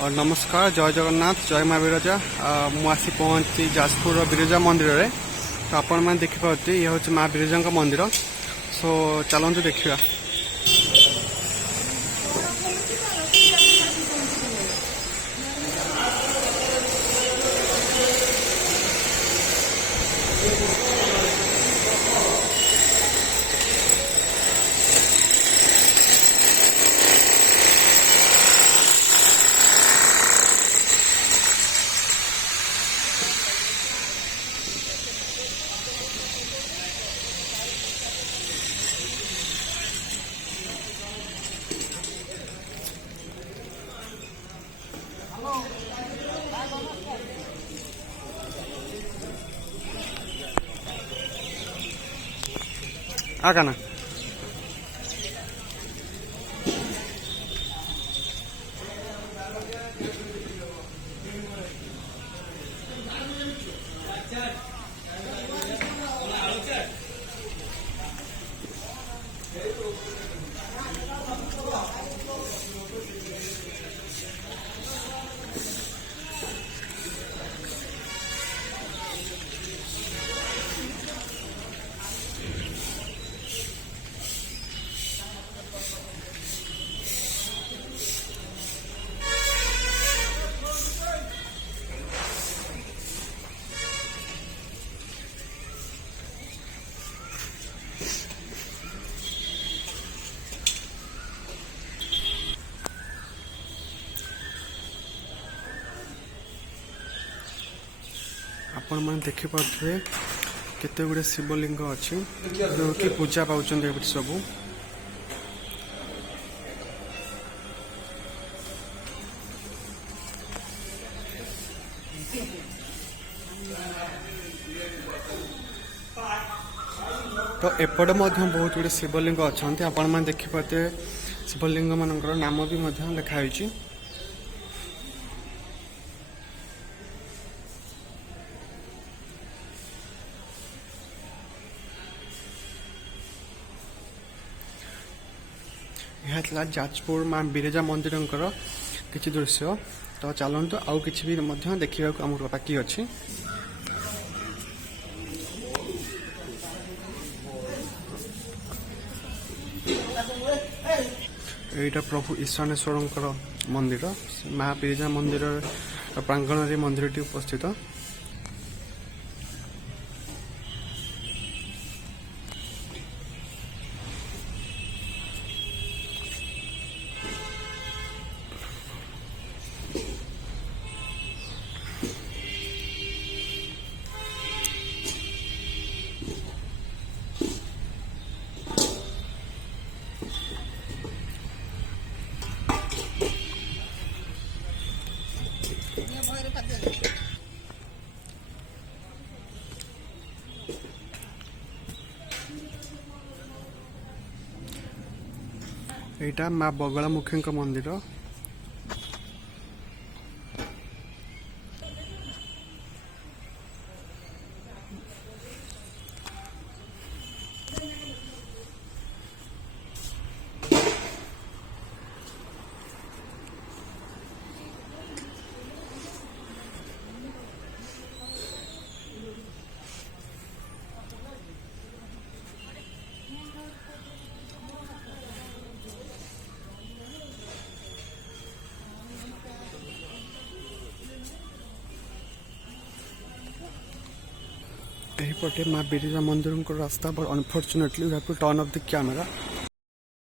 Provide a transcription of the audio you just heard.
और नमस्कार जय जगन्नाथ जय माँ बिरजा मुझे पहुंची जाजपुर बिरजा मंदिर रे तो आपण मैंने देखिपे ये हूँ माँ बिरजा मंदिर सो चलते देखा आकाना आपण मैंने देखिपे केते गुड़े शिवलिंग अच्छी जो कि पूजा पाँच सब तो एपटे बहुत गुड़े शिवलिंग अच्छा आपण मैंने देखिपे शिवलिंग मान नाम भी लिखाई। यह जाजपुर माँ बिरजा मंदिर किसी दृश्य तो चलतु आउ कि भी देखा आम बाकी अच्छी यहाँ प्रभु ईशानेश्वर मंदिर माँ बिरजा मंदिर प्रांगण मंदिर उपस्थित यहाँ माँ बगलामुखी मंदिर यही पटे माँ बिरजा मंदिर को रास्ता but unfortunately we have to turn off the camera.